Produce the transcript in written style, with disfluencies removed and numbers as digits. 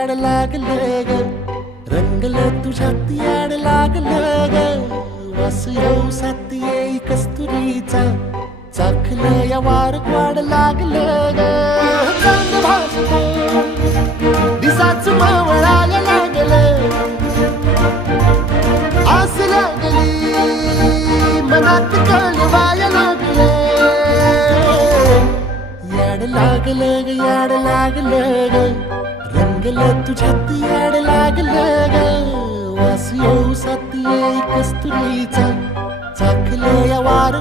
याड लागलं ग, रंगलं तुझ्यात याड लागलं ग. वास येऊ साथ येई कस्तुरीचा, चाखलं या वार वाढ लागलं ग. चांद भासलं दिसाच मावळायला लागलं, आस लागली मनात कळवायला लागलं. याड लागलं ग, याड लागलं ग, रंगलं तुझ्यात याड लागलं ग. वास येऊ साथ येई कस्तुरीचा, चाखलं या वार